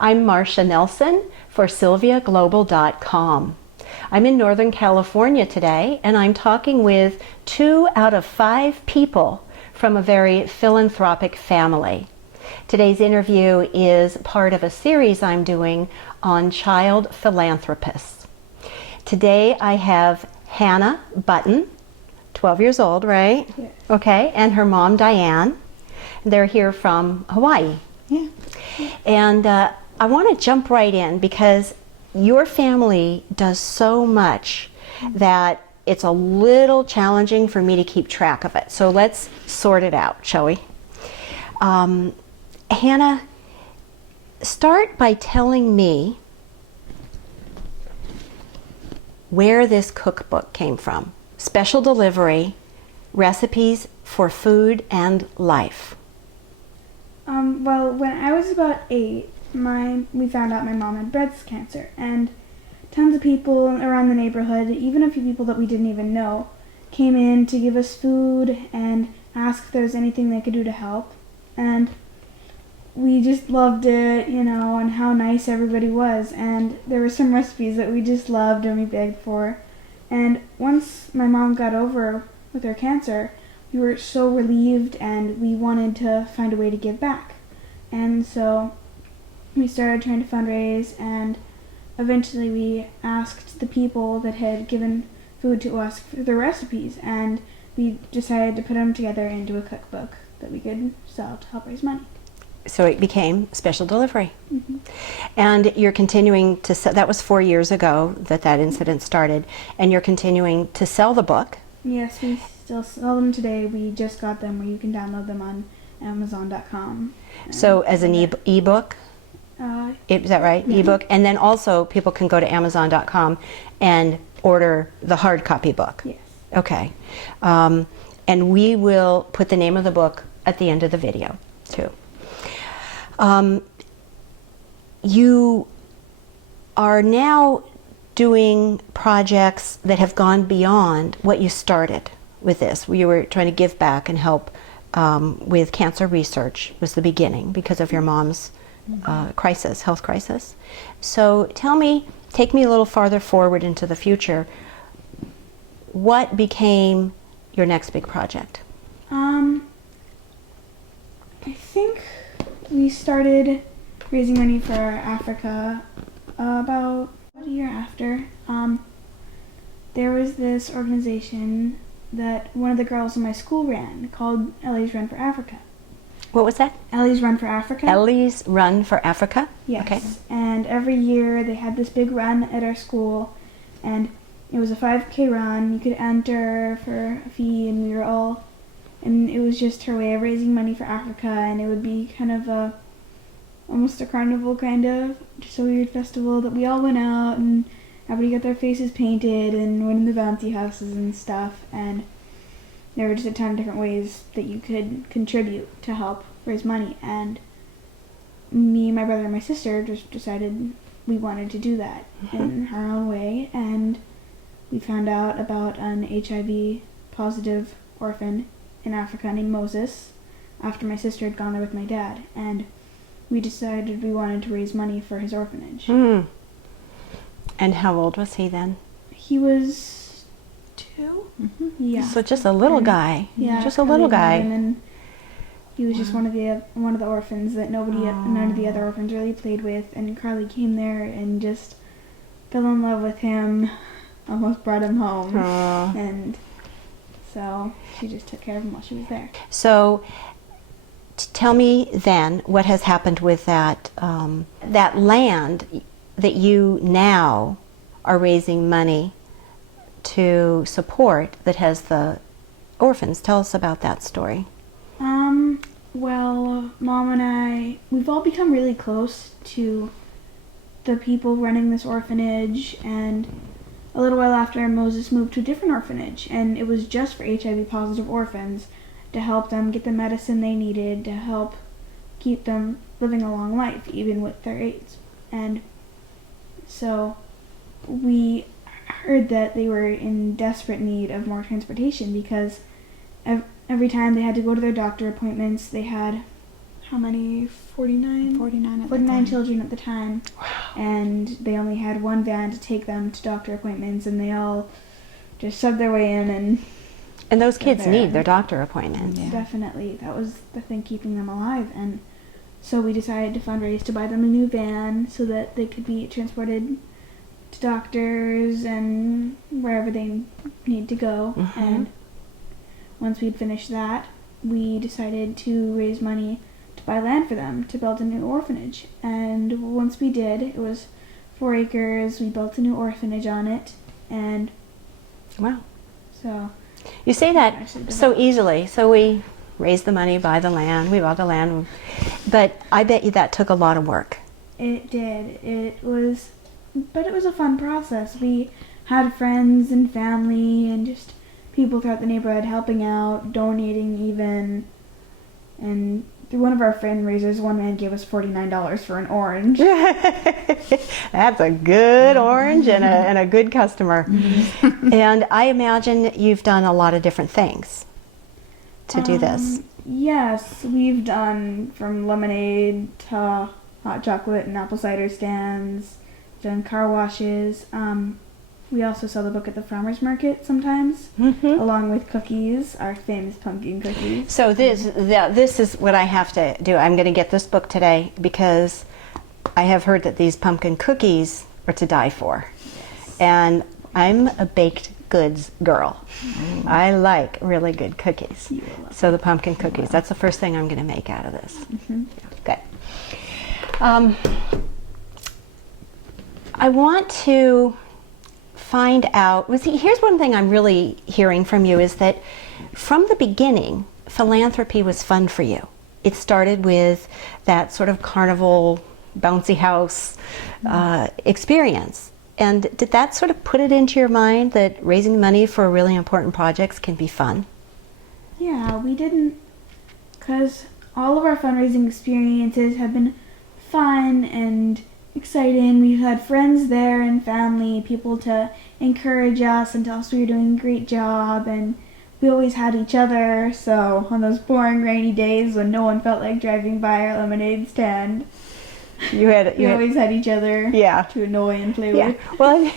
I'm Marcia Nelson for SylviaGlobal.com. I'm in Northern California today, and I'm talking with 2 out of 5 people from a very philanthropic family. Today's interview is part of a series I'm doing on child philanthropists. Today I have Hannah Button, 12 years old, right? Yes. Okay, and her mom Diane. They're here from Hawaii. Yeah. And I want to jump right in because your family does so much that it's a little challenging for me to keep track of it. So let's sort it out, shall we? Hannah, start by telling me where this cookbook came from. Special delivery, recipes for food and life. Well, when I was about 8, we found out my mom had breast cancer, and tons of people around the neighborhood, even a few people that we didn't even know, came in to give us food and ask if there was anything they could do to help. And we just loved it, and how nice everybody was. And there were some recipes that we just loved and we begged for. And once my mom got over with her cancer, we were so relieved and we wanted to find a way to give back. And so we started trying to fundraise, and eventually we asked the people that had given food to us for the recipes, and we decided to put them together into a cookbook that we could sell to help raise money. So it became special delivery. Mm-hmm. And you're continuing to sell, that was 4 years ago that incident started, and you're continuing to sell the book. Yes, we still sell them today. We just got them where you can download them on Amazon.com. So as an ebook? Is that right? Yeah. Ebook? And then also people can go to Amazon.com and order the hard copy book? Yes. Okay. And we will put the name of the book at the end of the video too. You are now doing projects that have gone beyond what you started with this. You were trying to give back and help with cancer research was the beginning because of your mom's health crisis. So take me a little farther forward into the future. What became your next big project? I think we started raising money for Africa about a year after. There was this organization that one of the girls in my school ran called Ellie's Run for Africa. What was that? Ellie's Run for Africa. Ellie's Run for Africa? Yes. Okay. And every year they had this big run at our school, and it was a 5K run. You could enter for a fee, and it was just her way of raising money for Africa, and it would be kind of almost a carnival just a weird festival that we all went out and everybody got their faces painted and went in the bouncy houses and stuff, and there were just a ton of different ways that you could contribute to help raise money, and me, my brother, and my sister just decided we wanted to do that in our own way, and we found out about an HIV positive orphan in Africa named Moses after my sister had gone there with my dad, and we decided we wanted to raise money for his orphanage. And how old was he then? He was 2? Mm-hmm. Yeah. So just a little guy. Yeah, just a little guy. And then he was just one of the orphans that none of the other orphans really played with, and Carly came there and just fell in love with him, almost brought him home. Aww. And so she just took care of him while she was there. So tell me then what has happened with that land that you now are raising money to support that has the orphans. Tell us about that story. Well, Mom and I, we've all become really close to the people running this orphanage, and a little while after, Moses moved to a different orphanage, and it was just for HIV positive orphans to help them get the medicine they needed to help keep them living a long life, even with their AIDS. And so we heard that they were in desperate need of more transportation because every time they had to go to their doctor appointments, they had how many? 49? 49 at the 49 time. children at the time. Wow. And they only had one van to take them to doctor appointments, and they all just shoved their way in, And those They're kids there. need their doctor appointments. Yeah. definitely, that was the thing keeping them alive. And so we decided to fundraise to buy them a new van so that they could be transported to doctors and wherever they need to go. Mhm. And once we'd finished that, we decided to raise money to buy land for them to build a new orphanage. And once we did, it was 4 acres. We built a new orphanage on it, and Wow. so You say that Actually so developed. easily. So we raised the money, buy the land, we bought the land. But I bet you that took a lot of work. it did. But it was a fun process. We had friends and family and just people throughout the neighborhood helping out, donating even. And through one of our fundraisers, one man gave us $49 for an orange. That's a good orange and a good customer. And I imagine you've done a lot of different things to do this. Yes, we've done from lemonade to hot chocolate and apple cider stands, done car washes. We also sell the book at the farmer's market sometimes, Mhm. along with cookies, our famous pumpkin cookies. So this is what I have to do. I'm going to get this book today because I have heard that these pumpkin cookies are to die for. And I'm a baked goods girl. I like really good cookies. You will love So the pumpkin cookies, that's the first thing I'm going to make out of this. Mhm. Good. I want to find out, here's one thing I'm really hearing from you is that from the beginning, philanthropy was fun for you. It started with that sort of carnival, bouncy house experience. And did that sort of put it into your mind that raising money for really important projects can be fun? Yeah, we didn't, because all of our fundraising experiences have been fun and exciting. We've had friends there and family, people to encourage us and tell us we were doing a great job, and we always had each other. So on those boring rainy days when no one felt like driving by our lemonade stand, You had we always had each other Yeah. to annoy and play Yeah. with. Well,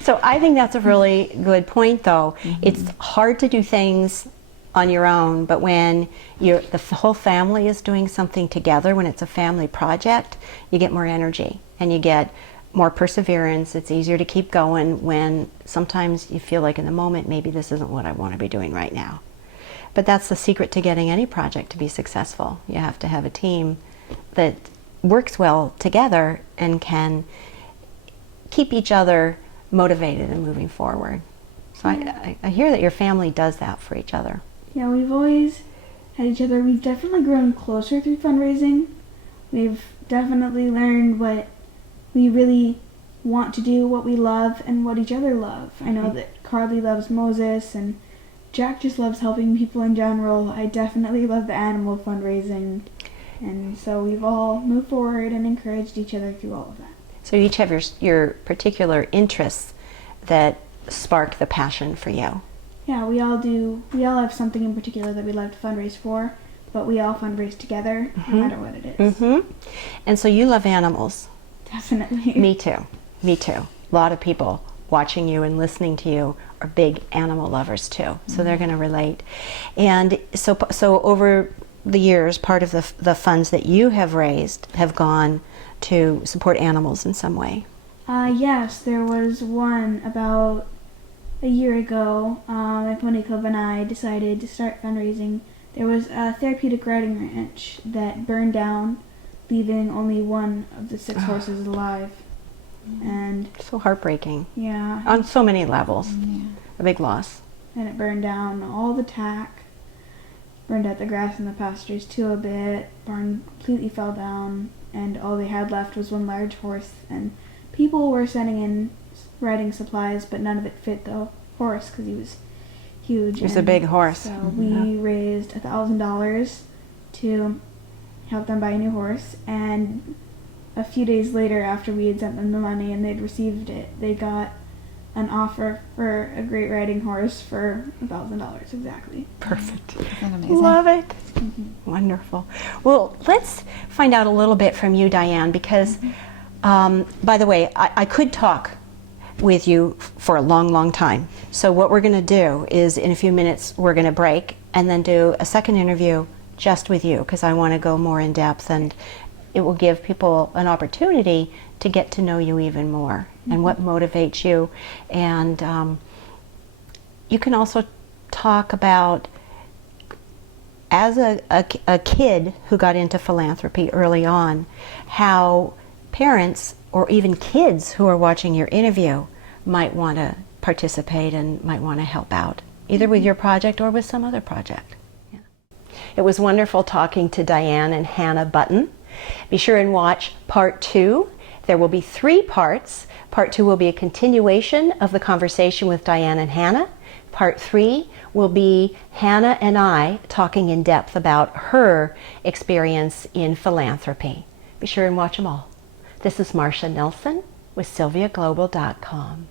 so I think that's a really good point, though. It's hard to do things on your own, but when the whole family is doing something together, when it's a family project, you get more energy and you get more perseverance. It's easier to keep going when sometimes you feel like in the moment, maybe this isn't what I want to be doing right now. But that's the secret to getting any project to be successful. You have to have a team that works well together and can keep each other motivated and moving forward. So I hear that your family does that for each other. Yeah, we've always had each other. We've definitely grown closer through fundraising. We've definitely learned what we really want to do, what we love, and what each other love. I know that Carly loves Moses, and Jack just loves helping people in general. I definitely love the animal fundraising. And so we've all moved forward and encouraged each other through all of that. So you each have your particular interests that spark the passion for you. Yeah, we all do. We all have something in particular that we love to fundraise for, but we all fundraise together, no matter what it is. Mm-hmm. And so you love animals. Definitely. Me too. Me too. A lot of people watching you and listening to you are big animal lovers too. So they're going to relate. And so over the years, part of the funds that you have raised have gone to support animals in some way. Yes, there was one about a year ago. My pony club and I decided to start fundraising. There was a therapeutic riding ranch that burned down, leaving only one of the 6 horses alive. And So heartbreaking yeah, on so many levels. Yeah. A big loss. and it burned down all the tack, burned out the grass in the pastures too a bit, barn completely fell down, and all they had left was one large horse. And people were sending in riding supplies, but none of it fit the horse because he was huge. It was a and big horse. So we raised $1,000 to help them buy a new horse, and a few days later, after we had sent them the money and they'd received it, they got an offer for a great riding horse for $1,000 exactly. Perfect. Isn't that amazing? Love it. Wonderful. Well, let's find out a little bit from you, Diane, because, by the way, I could talk with you for a long, long time. So what we're going to do is in a few minutes we're going to break and then do a second interview just with you, because I want to go more in depth, and it will give people an opportunity to get to know you even more and what motivates you. And you can also talk about, as a kid who got into philanthropy early on, how parents or even kids who are watching your interview might want to participate and might want to help out, either with your project or with some other project. Yeah. It was wonderful talking to Diane and Hannah Button. Be sure and watch part 2. There will be 3 parts. Part 2 will be a continuation of the conversation with Diane and Hannah. Part 3 will be Hannah and I talking in depth about her experience in philanthropy. Be sure and watch them all. This is Marcia Nelson with SylviaGlobal.com.